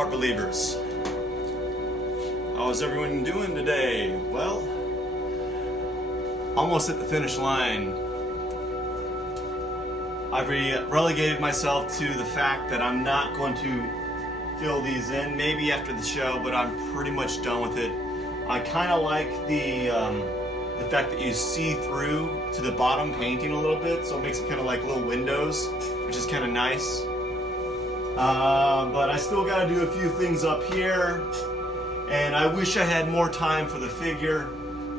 art believers. How's everyone doing today? Well, almost at the finish line. I've relegated myself to the fact that I'm not going to fill these in, maybe after the show, but I'm pretty much done with it. I kind of like the fact that you see through to the bottom painting a little bit, so it makes it kind of like little windows, which is kind of nice. But I still got to do a few things up here, and I wish I had more time for the figure.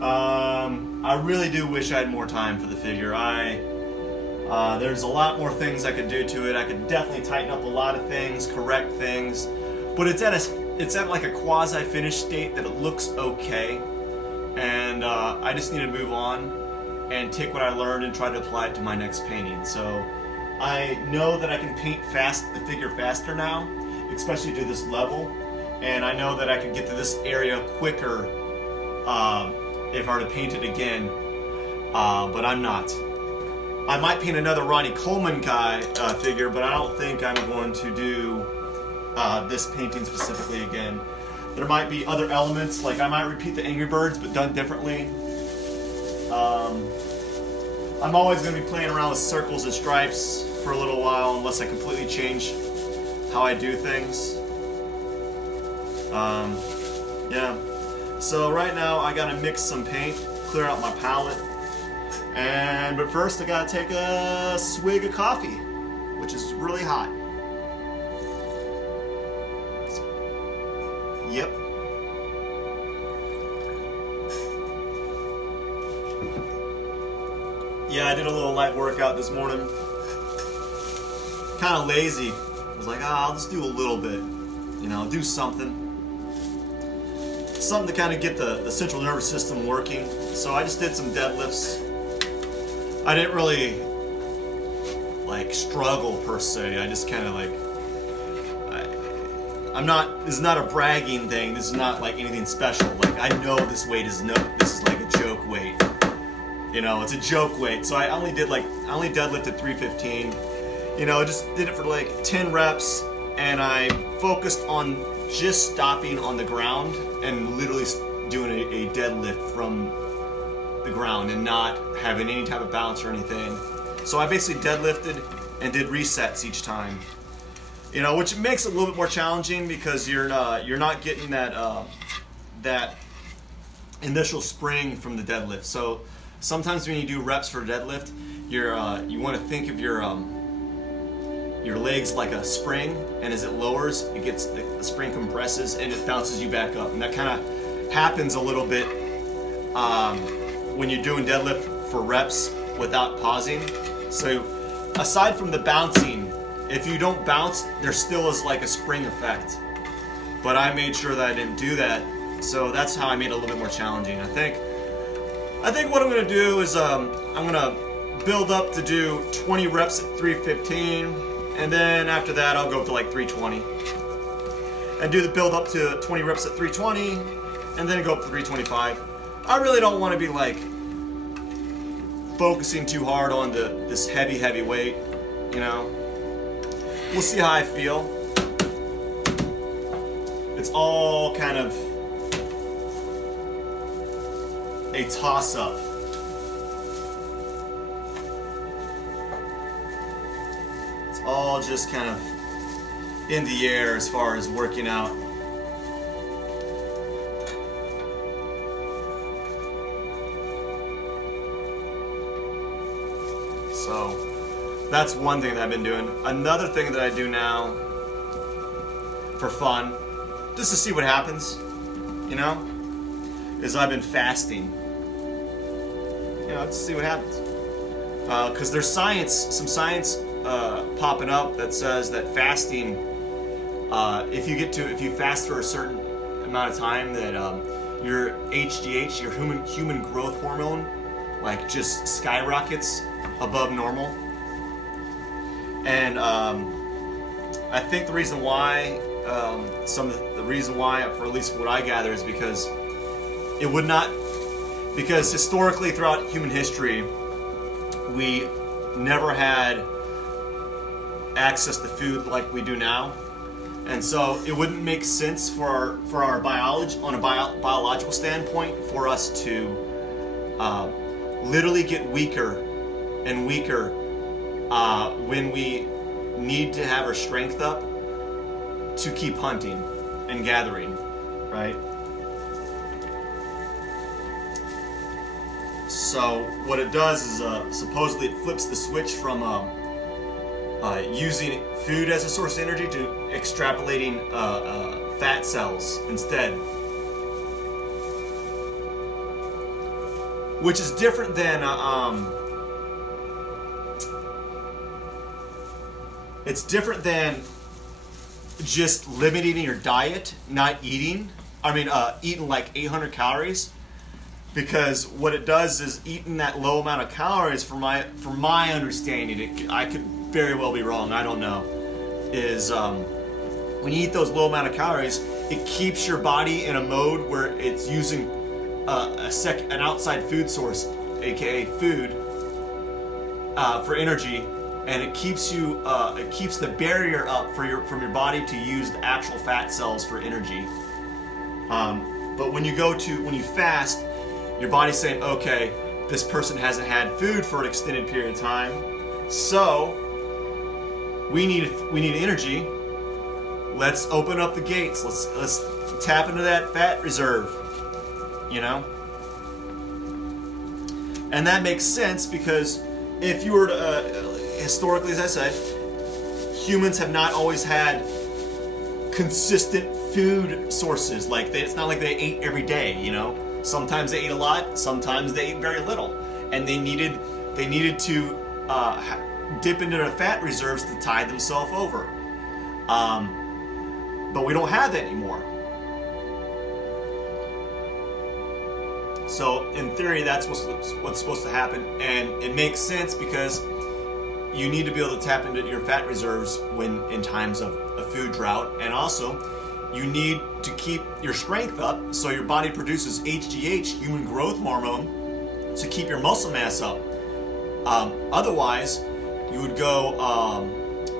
I really do wish I had more time for the figure. There's a lot more things I could do to it. I could definitely tighten up a lot of things, correct things, but it's at like a quasi-finished state that it looks okay, and I just need to move on and take what I learned and try to apply it to my next painting. So I know that I can paint the figure faster now, especially to this level, and I know that I can get to this area quicker if I were to paint it again, but I'm not. I might paint another Ronnie Coleman guy figure, but I don't think I'm going to do this painting specifically again. There might be other elements, like I might repeat the Angry Birds, but done differently. I'm always going to be playing around with circles and stripes for a little while, unless I completely change how I do things. Yeah. So right now I got to mix some paint, clear out my palette. But first I gotta take a swig of coffee, which is really hot. Yep. Yeah, I did a little light workout this morning. Kind of lazy. I was like, I'll just do a little bit. You know, do something. Something to kind of get the central nervous system working. So I just did some deadlifts. I didn't really struggle per se. I just kind of this is not a bragging thing. This is not like anything special. Like, I know this weight is this is like a joke weight. You know, it's a joke weight. So I only deadlifted 315. You know, just did it for like 10 reps, and I focused on just stopping on the ground and literally doing a deadlift from the ground and not having any type of balance or anything. So I basically deadlifted and did resets each time. You know, which makes it a little bit more challenging because you're not getting that initial spring from the deadlift. So sometimes when you do reps for deadlift, you want to think of your legs like a spring, and as it lowers, the spring compresses and it bounces you back up. And that kind of happens a little bit when you're doing deadlift for reps without pausing. So aside from the bouncing, if you don't bounce, there still is like a spring effect. But I made sure that I didn't do that, so that's how I made it a little bit more challenging. I think what I'm going to do is I'm going to build up to do 20 reps at 315, and then after that I'll go up to like 320. And do the build up to 20 reps at 320, and then go up to 325. I really don't want to be like focusing too hard on this heavy weight, you know. We'll see how I feel. It's all kind of a toss-up. It's all just kind of in the air as far as working out. So that's one thing that I've been doing. Another thing that I do now for fun, just to see what happens, you know, is I've been fasting. You know, to see what happens. Because there's some science popping up that says that fasting, if you fast for a certain amount of time, that your HGH, your human growth hormone, like just skyrockets above normal. And I think the reason why, for at least what I gather, is because because historically throughout human history, we never had access to food like we do now. And so it wouldn't make sense for our biology, on a biological standpoint, for us to literally get weaker and weaker when we need to have our strength up to keep hunting and gathering, right? So what it does is supposedly it flips the switch from using food as a source of energy to extrapolating fat cells instead, which is different than it's different than just limiting your diet, not eating. Eating like 800 calories. Because what it does is eating that low amount of calories, from my understanding, I could very well be wrong, I don't know, is when you eat those low amount of calories, it keeps your body in a mode where it's using an outside food source, aka food, for energy, and it keeps the barrier up from your body to use the actual fat cells for energy. But when you fast, your body's saying, okay, this person hasn't had food for an extended period of time, so we need energy. Let's open up the gates. Let's tap into that fat reserve, And that makes sense because if you were to, historically, as I said, humans have not always had consistent food sources. It's not like they ate every day, Sometimes they ate a lot, sometimes they ate very little, and they needed to dip into their fat reserves to tide themselves over. But we don't have that anymore. So in theory, that's what's supposed to happen, and it makes sense because you need to be able to tap into your fat reserves when in times of a food drought, and also you need to keep your strength up, so your body produces HGH, human growth hormone, to keep your muscle mass up. Otherwise, you would go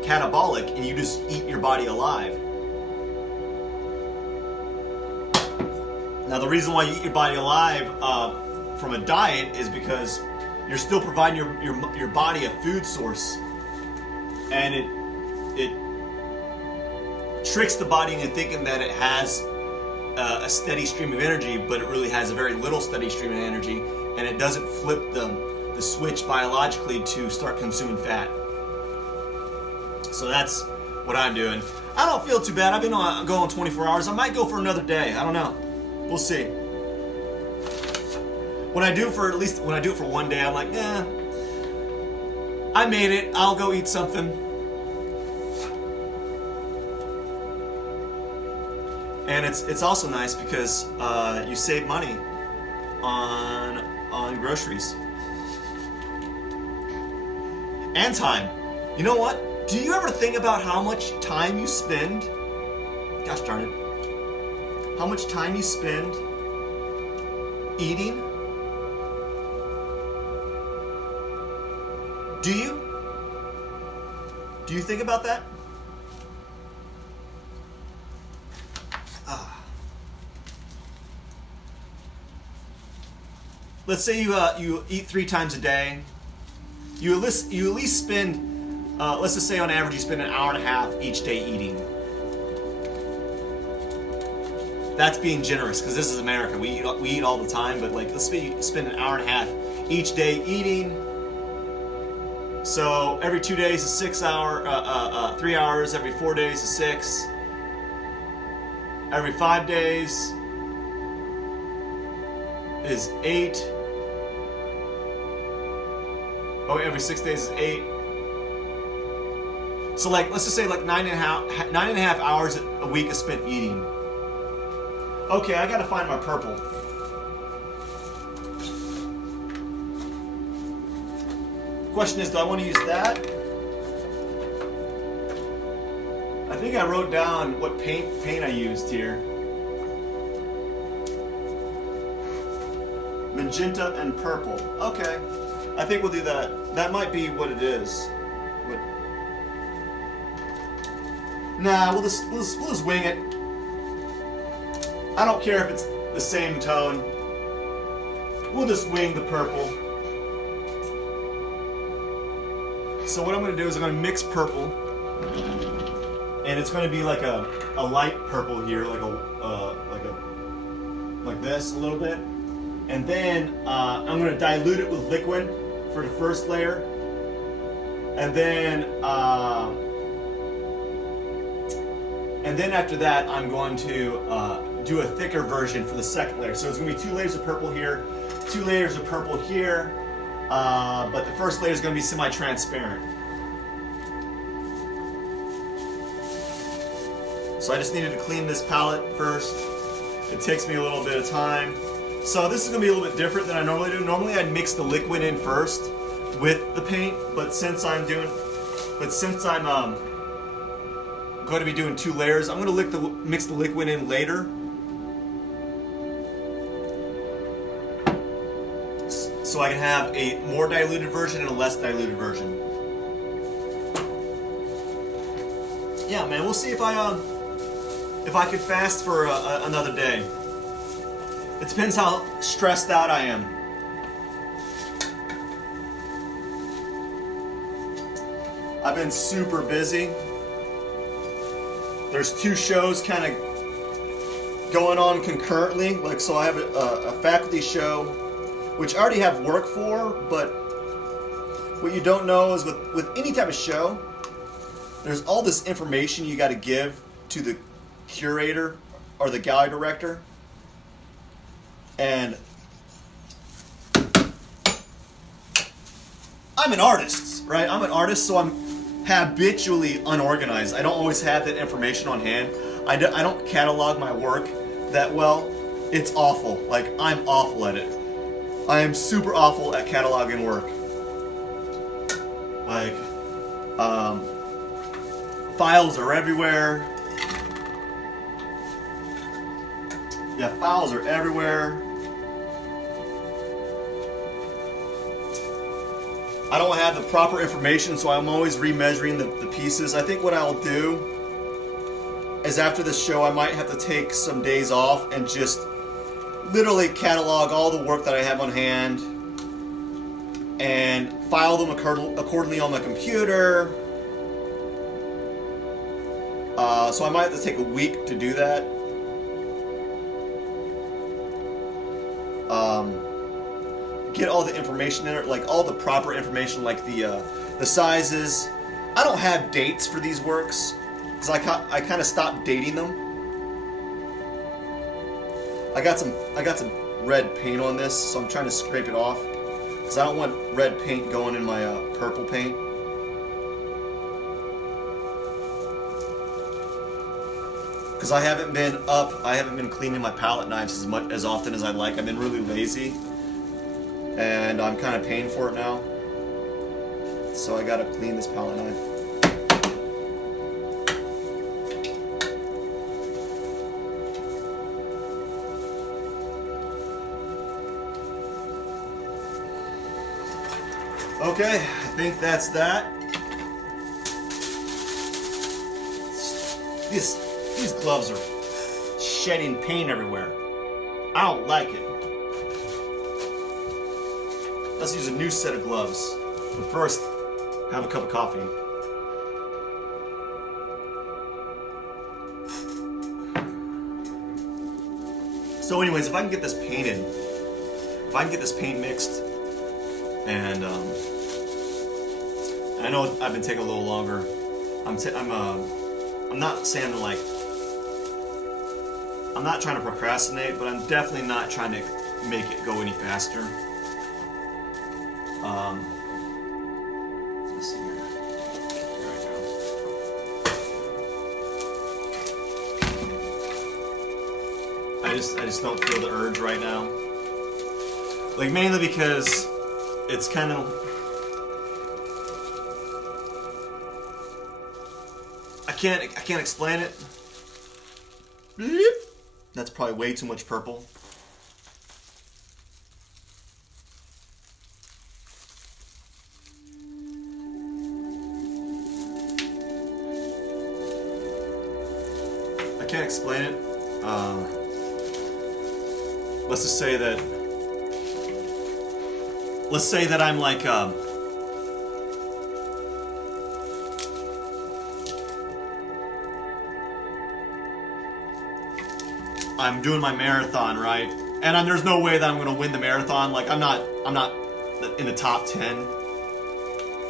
catabolic and you just eat your body alive. Now, the reason why you eat your body alive from a diet is because you're still providing your body a food source, and it tricks the body into thinking that it has a steady stream of energy, but it really has a very little steady stream of energy, and it doesn't flip the switch biologically to start consuming fat. So that's what I'm doing. I don't feel too bad. I've been going 24 hours. I might go for another day. I don't know. We'll see. When I do it for one day, I'm like, I made it. I'll go eat something. And it's also nice because you save money on groceries and time. You know what? Do you ever think about how much time you spend? Gosh darn it! How much time you spend eating? Do you? Do you think about that? Let's say you eat 3 times a day. You at least spend, let's just say on average you spend an hour and a half each day eating. That's being generous because this is America. We eat all the time, but let's spend an hour and a half each day eating. So every 2 days is 6 hours, 3 hours. Every 4 days is 6. Every 5 days is 8. Oh, every 6 days is 8. So let's just say 9.5 hours a week is spent eating. Okay, I gotta find my purple. Question is, do I want to use that? I think I wrote down what paint I used here. Magenta and purple. Okay, I think we'll do that. That might be what it is. Nah, we'll just wing it. I don't care if it's the same tone. We'll just wing the purple. So what I'm going to do is I'm going to mix purple, and it's going to be like a light purple here, like this a little bit, and then I'm going to dilute it with liquid for the first layer, and then after that I'm going to do a thicker version for the second layer. So it's going to be 2 layers of purple here, 2 layers of purple here. But the first layer is going to be semi-transparent. So I just needed to clean this palette first. It takes me a little bit of time. So this is going to be a little bit different than I normally do. Normally I'd mix the liquid in first with the paint, but since I'm going to be doing 2 layers, I'm going to mix the liquid in later. So I can have a more diluted version and a less diluted version. Yeah, man, we'll see if I could fast for another day. It depends how stressed out I am. I've been super busy. There's 2 shows kind of going on concurrently. Like, so I have a faculty show, which I already have work for, but what you don't know is with any type of show, there's all this information you got to give to the curator or the gallery director. And I'm an artist, right? I'm an artist, so I'm habitually unorganized. I don't always have that information on hand. I don't catalog my work that well. It's awful. Like, I'm awful at it. I am super awful at cataloging work. Like, files are everywhere. Yeah, files are everywhere. I don't have the proper information, so I'm always remeasuring the pieces. I think what I'll do is after this show, I might have to take some days off and just literally catalog all the work that I have on hand and file them accordingly on my computer. So I might have to take a week to do that. Get all the information in it, like all the proper information, like the sizes. I don't have dates for these works because I kind of stopped dating them. I got some red paint on this, so I'm trying to scrape it off because I don't want red paint going in my purple paint. Because I haven't been cleaning my palette knives as often as I'd like. I've been really lazy, and I'm kind of paying for it now. So I gotta clean this palette knife. Okay, I think that's that. These gloves are shedding paint everywhere. I don't like it. Let's use a new set of gloves. But first, have a cup of coffee. So anyways, if I can get this painted, if I can get this paint mixed, and I know I've been taking a little longer. I'm not saying like I'm not trying to procrastinate, but I'm definitely not trying to make it go any faster. Let's see here. There we go. I just don't feel the urge right now. Like, mainly because it's kind of, I can't explain it. That's probably way too much purple. can't explain it. Let's just say that. Let's say that I'm like. I'm doing my marathon, right? And there's no way that I'm going to win the marathon. Like I'm not in the top 10,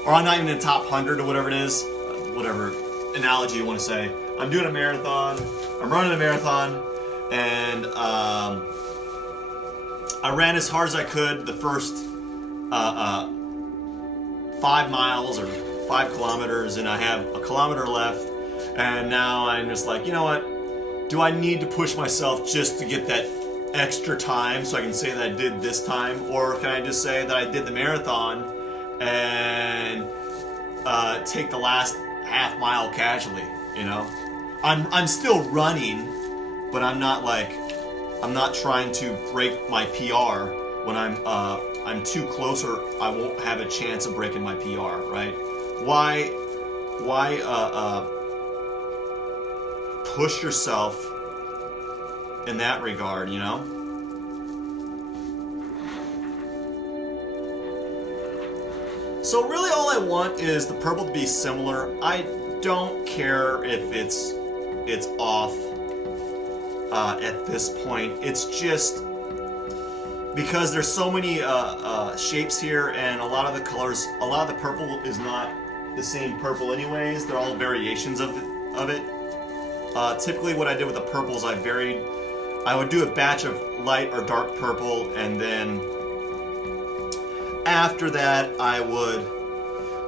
or I'm not even in the top 100 or whatever it is, whatever analogy you want to say. I'm doing a marathon. I'm running a marathon, and I ran as hard as I could the first 5 miles or 5 kilometers, and I have a kilometer left. And now I'm just like, you know what? Do I need to push myself just to get that extra time so I can say that I did this time? Or can I just say that I did the marathon and take the last half mile casually, you know? I'm still running, but I'm not trying to break my PR when I'm too close, or I won't have a chance of breaking my PR, right? Why push yourself in that regard, you know? So really all I want is the purple to be similar. I don't care if it's off at this point. It's just because there's so many shapes here, and a lot of the colors, a lot of the purple is not the same purple anyways. They're all variations of it. Typically what I did with the purples, I would do a batch of light or dark purple, and then after that I would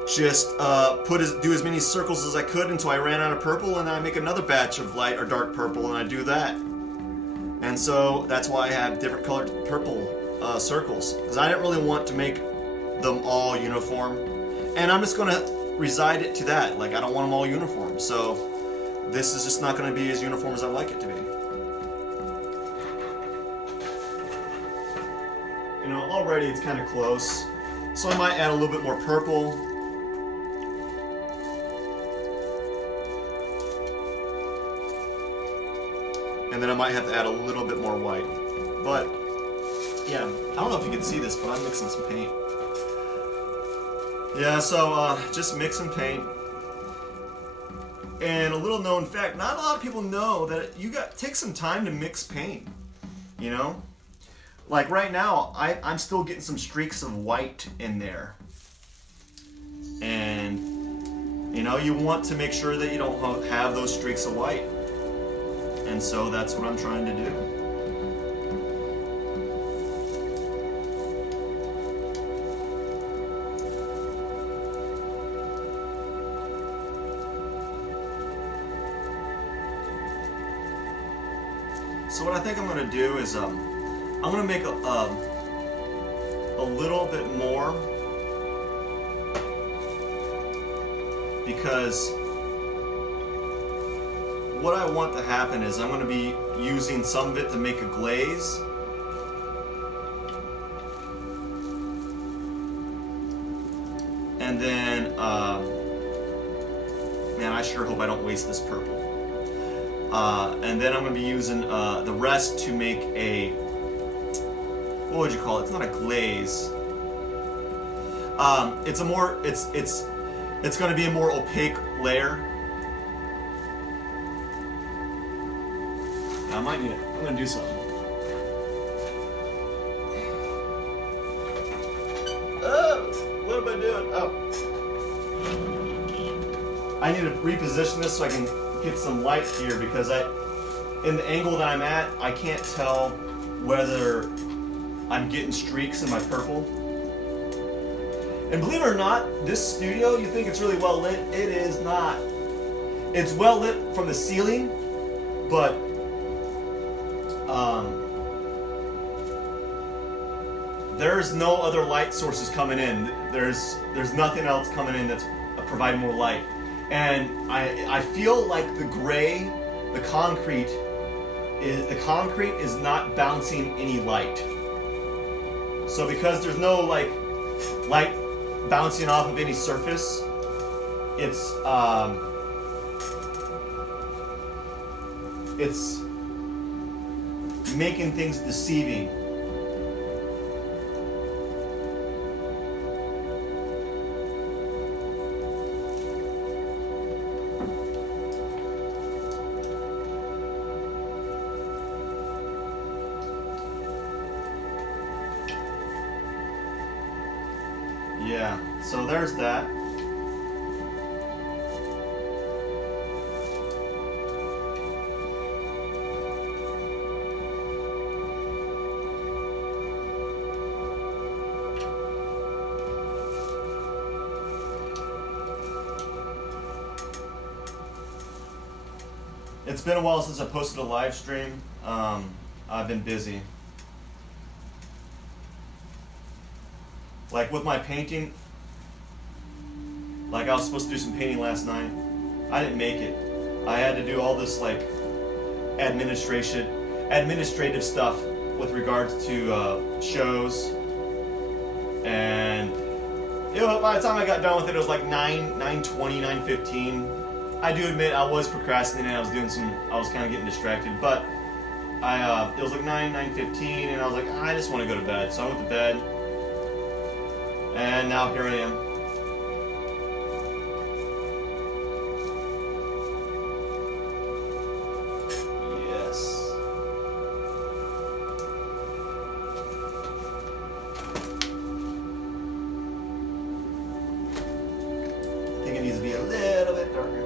just do as many circles as I could until I ran out of purple, and then I make another batch of light or dark purple, and I do that. And so that's why I have different colored purple circles, because I didn't really want to make them all uniform, and I'm just going to reside it to that. Like, I don't want them all uniform, so this is just not going to be as uniform as I like it to be. You know, already it's kind of close, so I might add a little bit more purple. And then I might have to add a little bit more white. But, yeah, I don't know if you can see this, but I'm mixing some paint. Yeah, so just mixing paint. And a little known fact, not a lot of people know that take some time to mix paint, you know? Like right now, I'm still getting some streaks of white in there. And, you know, you want to make sure that you don't have those streaks of white. And so that's what I'm trying to do. So what I think I'm going to do is I'm going to make a little bit more, because what I want to happen is I'm going to be using some of it to make a glaze. And then, man, I sure hope I don't waste this purple. And then I'm going to be using the rest to make a, what would you call it? It's not a glaze. It's going to be a more opaque layer. I might need it. I'm going to do something. Oh, what am I doing? Oh. I need to reposition this so I can get some light here, because in the angle that I'm at, I can't tell whether I'm getting streaks in my purple. And believe it or not, this studio, you think it's really well lit. It is not. It's well lit from the ceiling, but there's no other light sources coming in. There's nothing else coming in that's providing more light. And I feel like the gray, the concrete is not bouncing any light. So because there's no like light bouncing off of any surface, it's it's making things deceiving. Yeah, so there's that. It's been a while since I posted a live stream. I've been busy. Like with my painting, like I was supposed to do some painting last night. I didn't make it. I had to do all this like administrative stuff with regards to shows. And by the time I got done with it, it was like 9:20, 9:15. I do admit I was procrastinating. I was kind of getting distracted, but it was like 9:15, and I was like, I just want to go to bed. So I went to bed, and now here I am. Yes. I think it needs to be a little bit darker.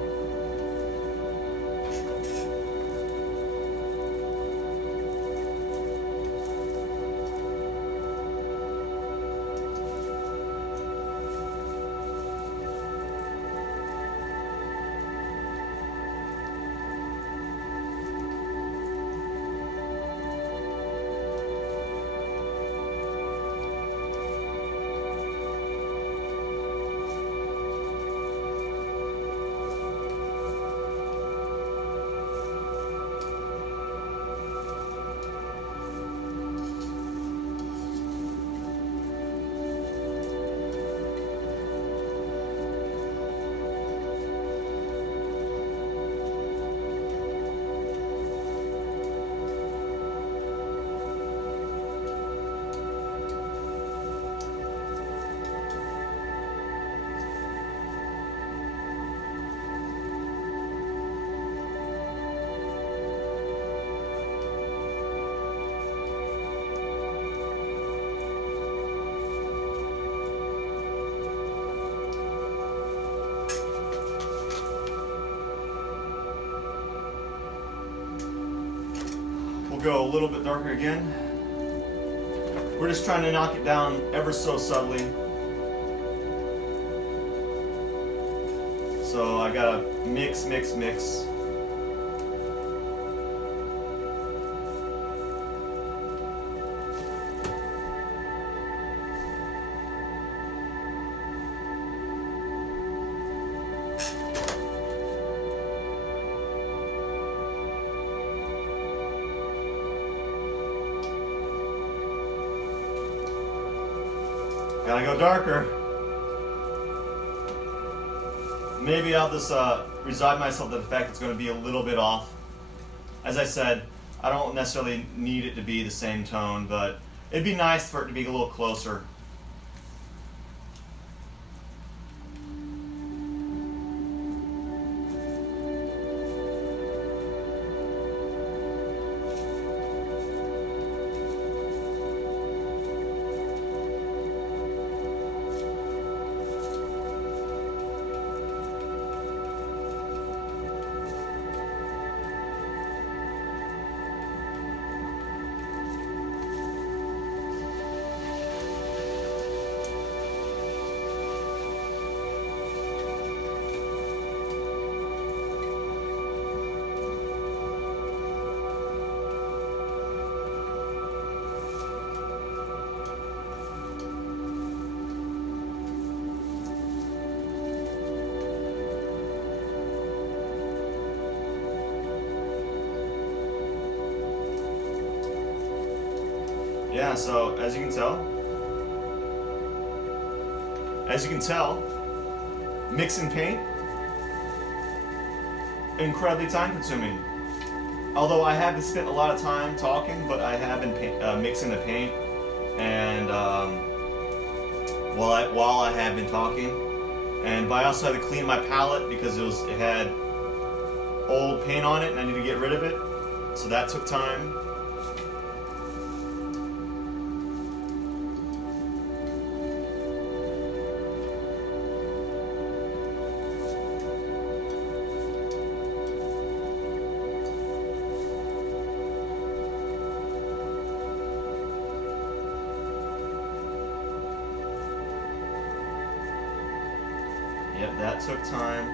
We'll go a little bit darker again. We're just trying to knock it down ever so subtly. So I gotta mix. Gotta go darker. Maybe I'll just resign myself to the fact it's going to be a little bit off. As I said, I don't necessarily need it to be the same tone, but it'd be nice for it to be a little closer. Yeah, so as you can tell, mixing paint, incredibly time consuming. although I haven't spent a lot of time talking, but I have been mixing the paint, and while I have been talking, but I also had to clean my palette because it had old paint on it, and I need to get rid of it, so that took time. Yep, that took time.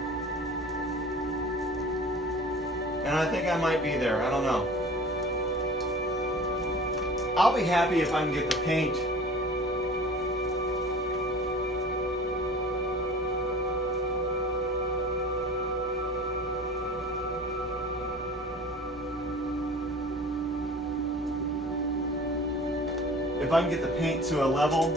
And I think I might be there, I don't know. I'll be happy if I can get the paint to a level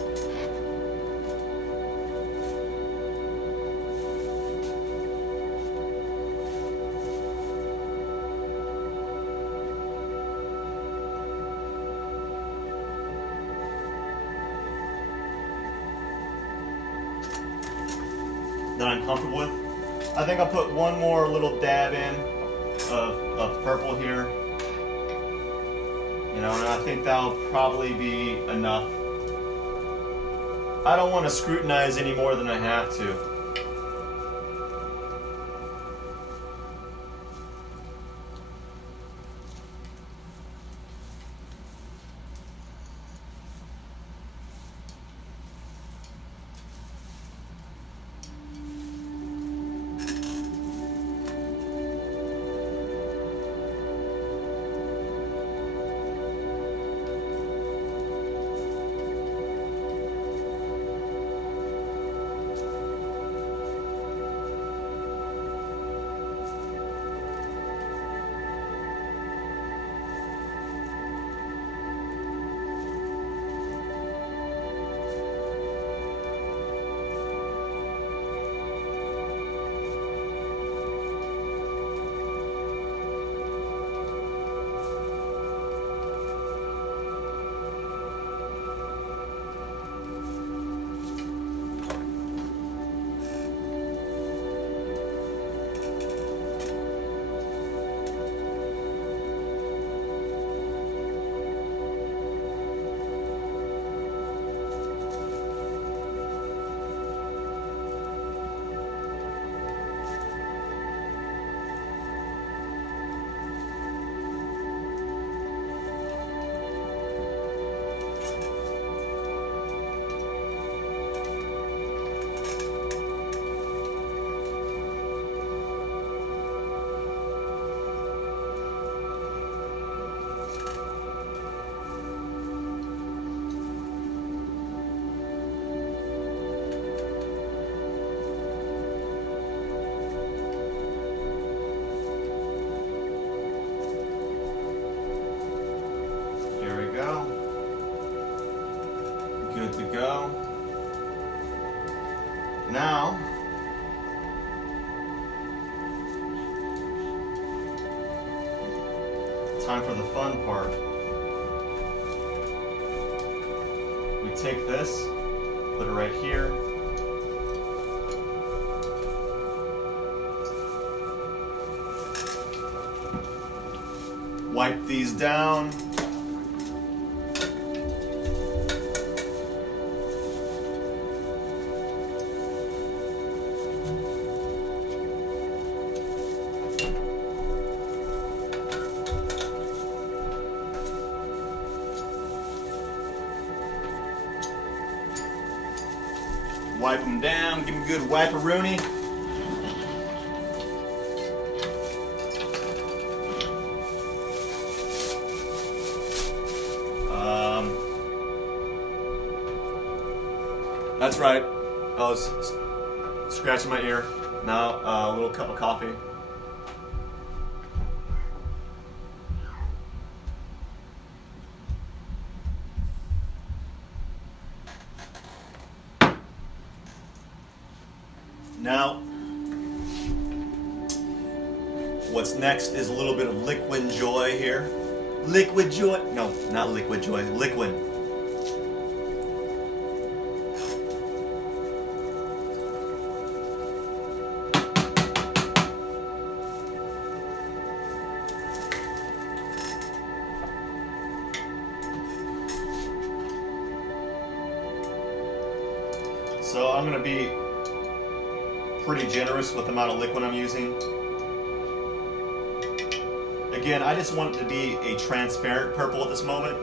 that I'm comfortable with. I think I'll put one more little dab in of purple here. You know, and I think that'll probably be enough. I don't want to scrutinize any more than I have to. Good to go. Now, time for the fun part. We take this, put it right here. Wipe these down. Wipe them down, give them a good wipe-a-rooney. That's right, I was scratching my ear. Now a little cup of coffee. Now, What's next is a little bit of liquid joy here. Liquid joy? No, not liquid joy. Liquid. So I'm going to be pretty generous with the amount of liquid I'm using. Again, I just want it to be a transparent purple at this moment.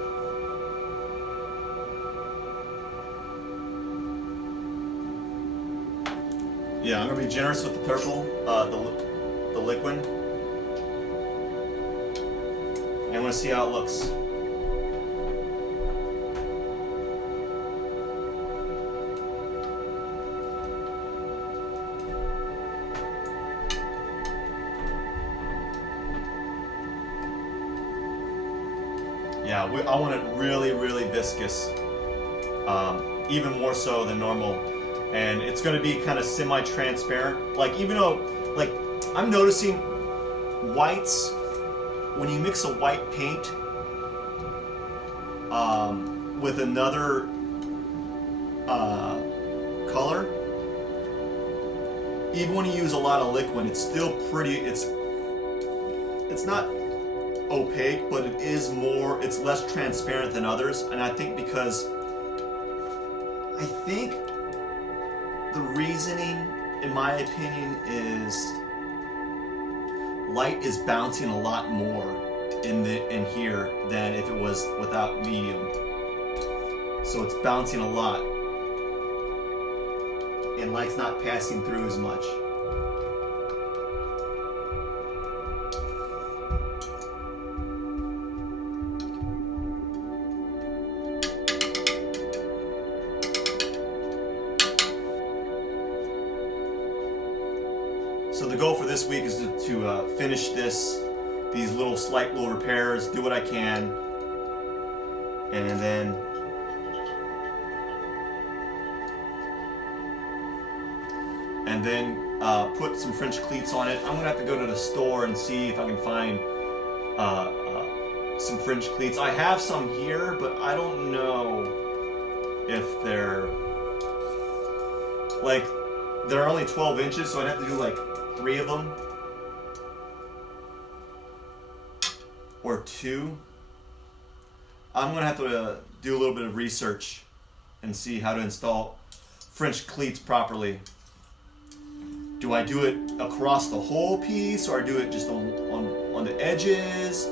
Yeah, I'm going to be generous with the purple, the liquid. And I'm going to see how it looks. Yeah, I want it really, really viscous, even more so than normal. And it's going to be kind of semi-transparent. Like, even though, like, I'm noticing whites, when you mix a white paint with another color, even when you use a lot of liquid, it's still pretty, it's not opaque, but it is more, it's less transparent than others. And I think because the reasoning, in my opinion, is light is bouncing a lot more in here than if it was without medium. So it's bouncing a lot, and light's not passing through as much. So the goal for this week is to finish these slight little repairs, do what I can, and then put some French cleats on it. I'm gonna have to go to the store and see if I can find some French cleats. I have some here, but I don't know if they're only 12 inches, so I'd have to do like 3 of them or 2. I'm gonna have to do a little bit of research and see how to install French cleats properly. Do I do it across the whole piece, or I do it just on the edges?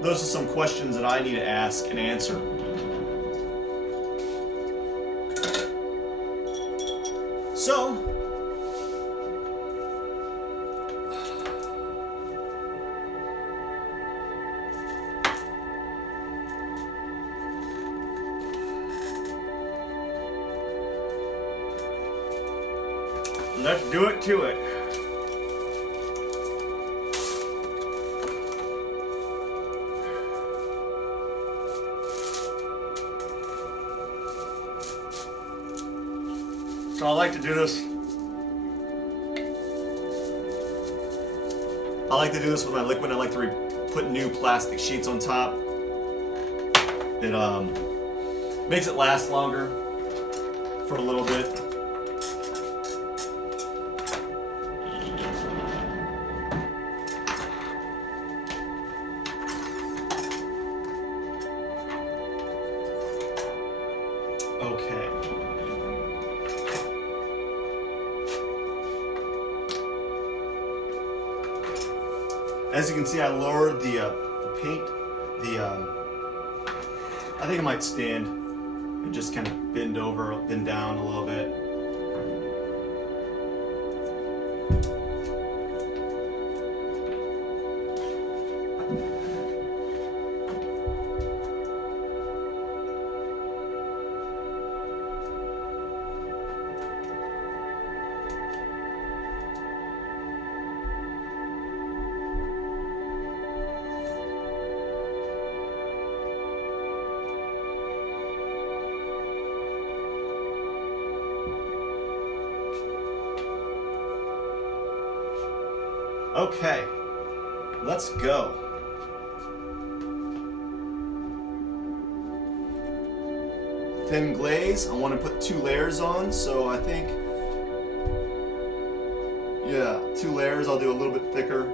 Those are some questions that I need to ask and answer. So let's do it to it. So I like to do this. I like to do this with my liquid. I like to put new plastic sheets on top. It makes it last longer for a little bit. Okay. As you can see, I lowered the paint. I think it might stand and just kind of bend down a little bit. Okay. Let's go. Thin glaze, I want to put 2 layers on, so I think, yeah, 2 layers. I'll do a little bit thicker.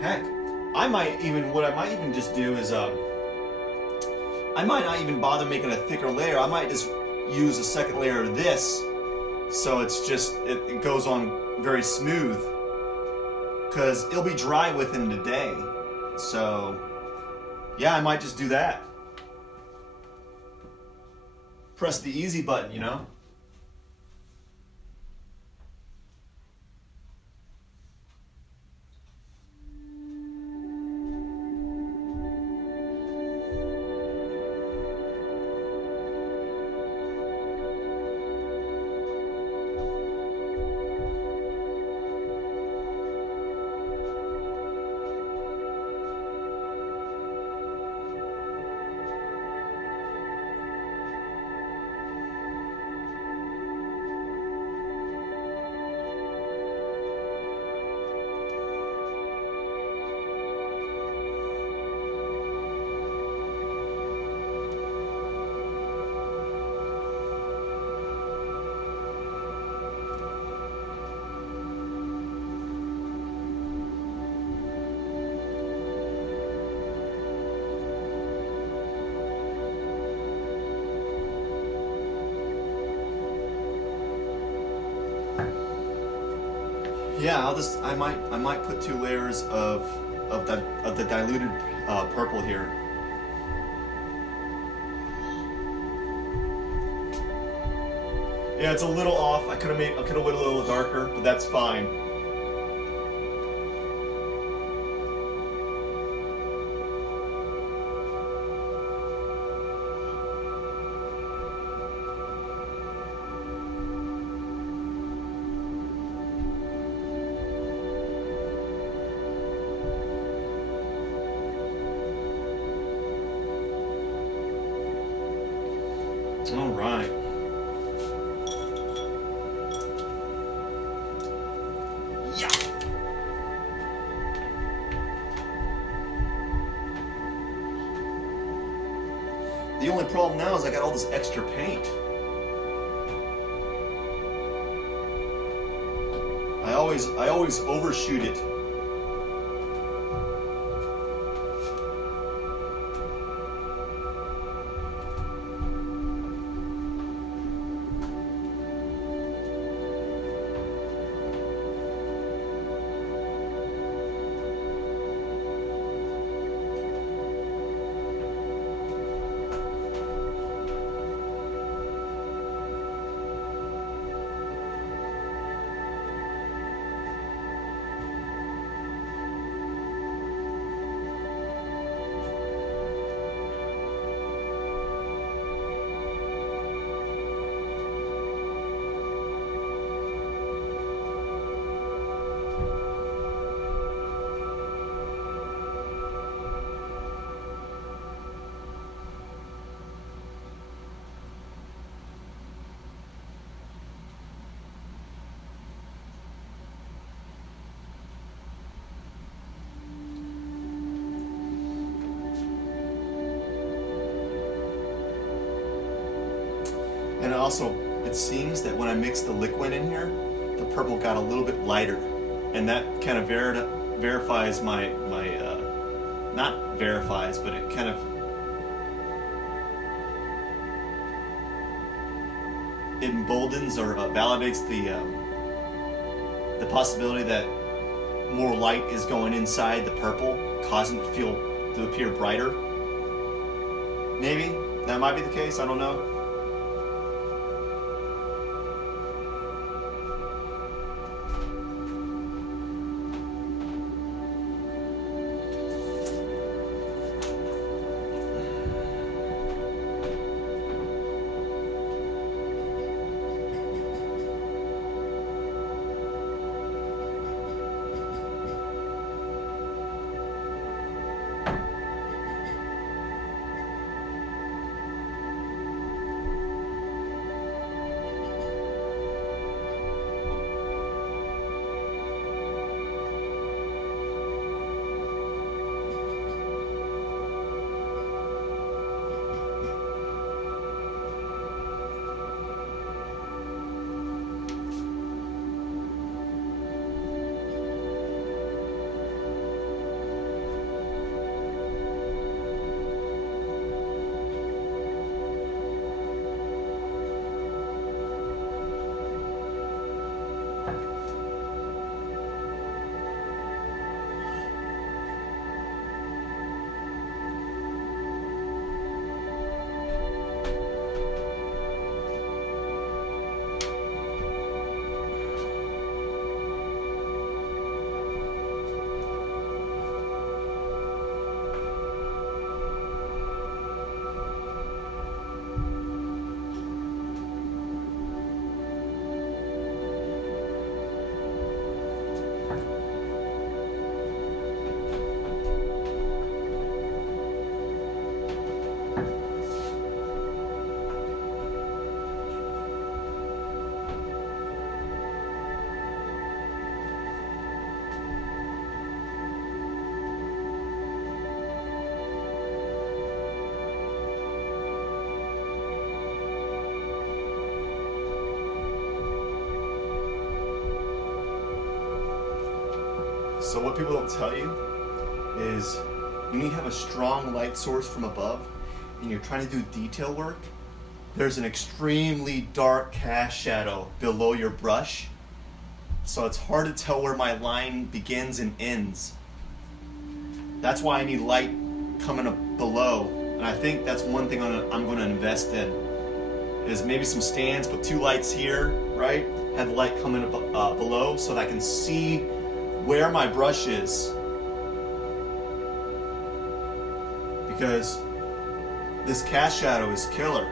Heck, what I might even just do is, I might not even bother making a thicker layer. I might just use a second layer of this, so it's just, it goes on very smooth, because it'll be dry within the day. So, yeah, I might just do that. Press the easy button, you know? Yeah, I might put 2 layers of the diluted purple here. Yeah, it's a little off. I could have went a little darker, but that's fine. All right. Yeah. The only problem now is I got all this extra paint. I always overshoot it. And also, it seems that when I mix the liquid in here, the purple got a little bit lighter, and that kind of verifies not verifies, but it kind of emboldens or validates the possibility that more light is going inside the purple, causing it to appear brighter. Maybe that might be the case. I don't know. So what people don't tell you is when you have a strong light source from above and you're trying to do detail work, there's an extremely dark cast shadow below your brush. So it's hard to tell where my line begins and ends. That's why I need light coming up below. And I think that's one thing I'm going to invest in, is maybe some stands, put 2 lights here, right? Have the light coming up below so that I can see where my brush is. Because this cast shadow is killer.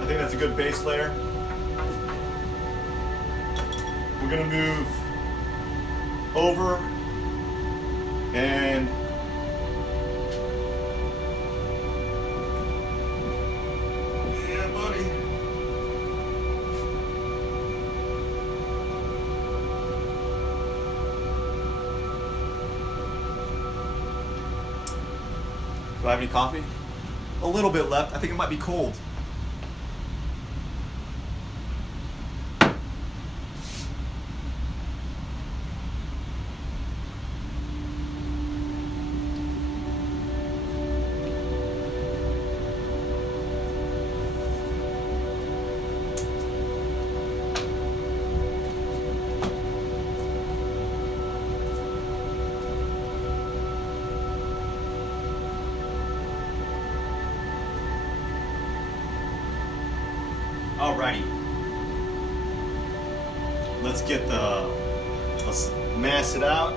I think that's a good base layer. We're gonna move over and yeah, buddy. Do I have any coffee? A little bit left. I think it might be cold. Alrighty, let's mass it out.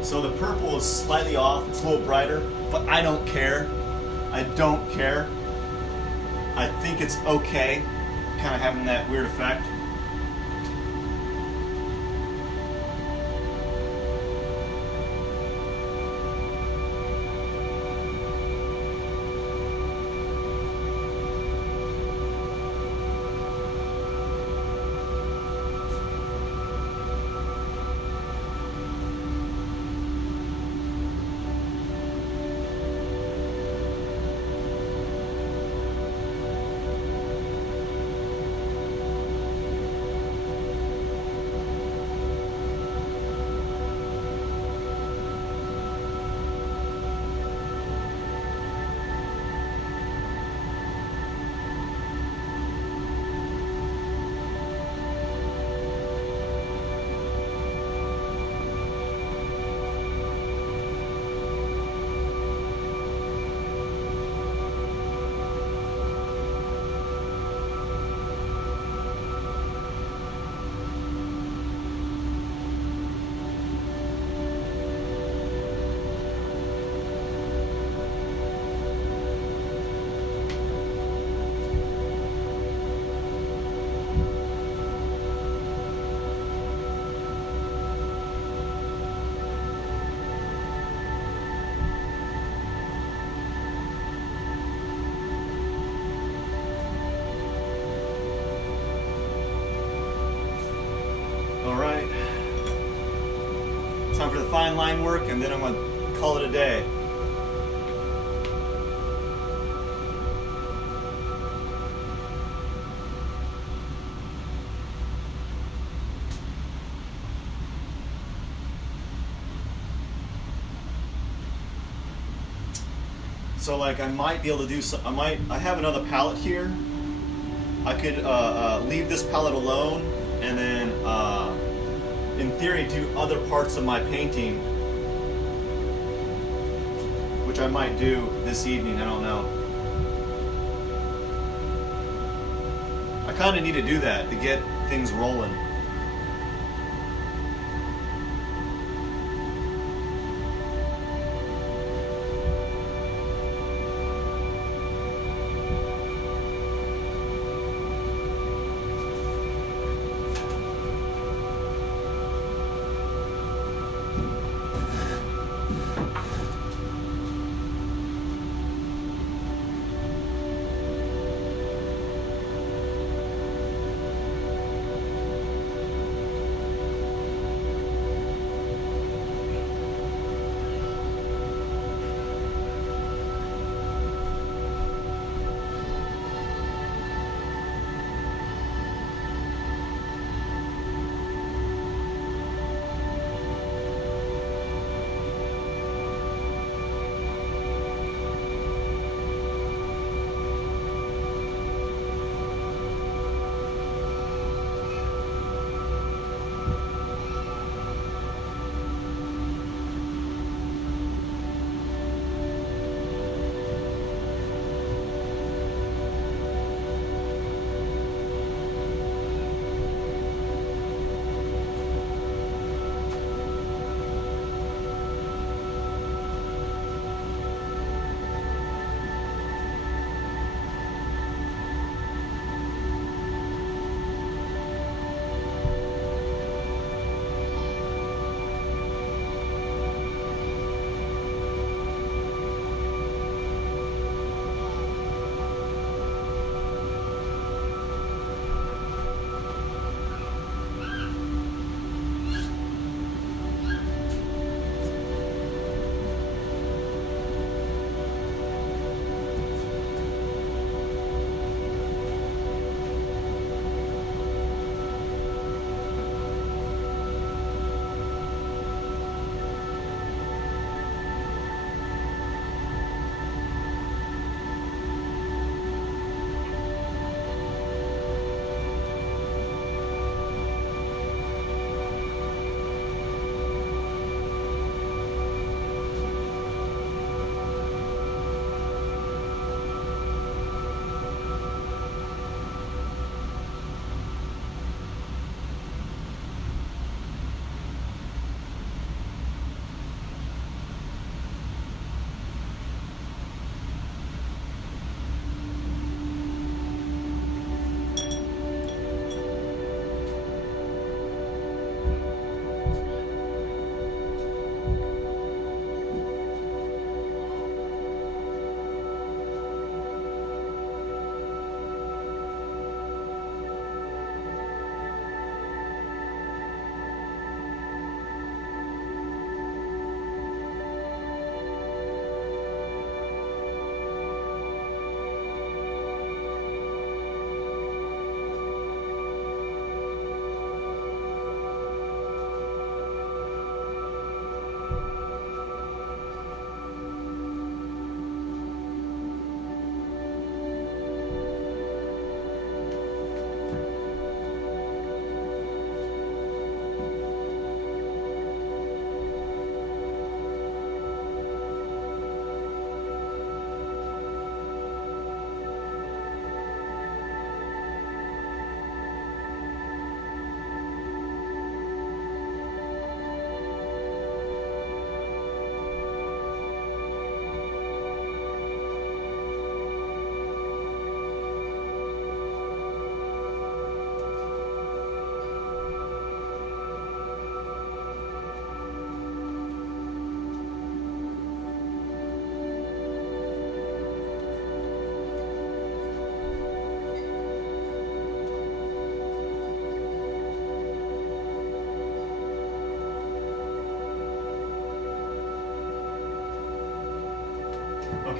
So the purple is slightly off, it's a little brighter, but I don't care. I don't care. I think it's okay, kind of having that weird effect. fine line work, and then I'm gonna call it a day. So like I might be able to do some, I have another palette here. I could leave this palette alone and then in theory do other parts of my painting, which I might do this evening, I don't know. I kind of need to do that to get things rolling.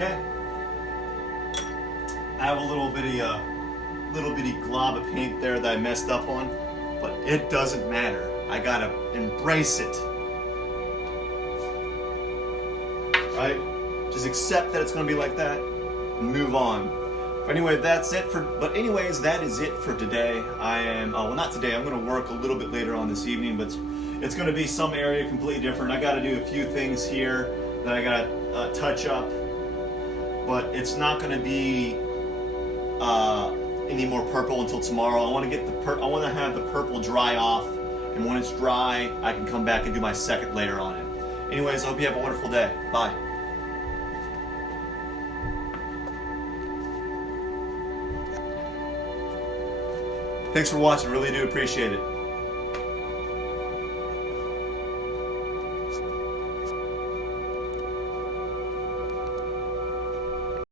Okay. I have a little bitty glob of paint there that I messed up on, but it doesn't matter. I gotta embrace it. Right? Just accept that it's gonna be like that and move on. But anyway, that is it for today. I am, well, not today, I'm gonna work a little bit later on this evening, but it's gonna be some area completely different. I gotta do a few things here that I gotta touch up, but it's not gonna be any more purple until tomorrow. I want to have the purple dry off, and when it's dry, I can come back and do my second layer on it. Anyways, I hope you have a wonderful day. Bye. Thanks for watching. Really do appreciate it.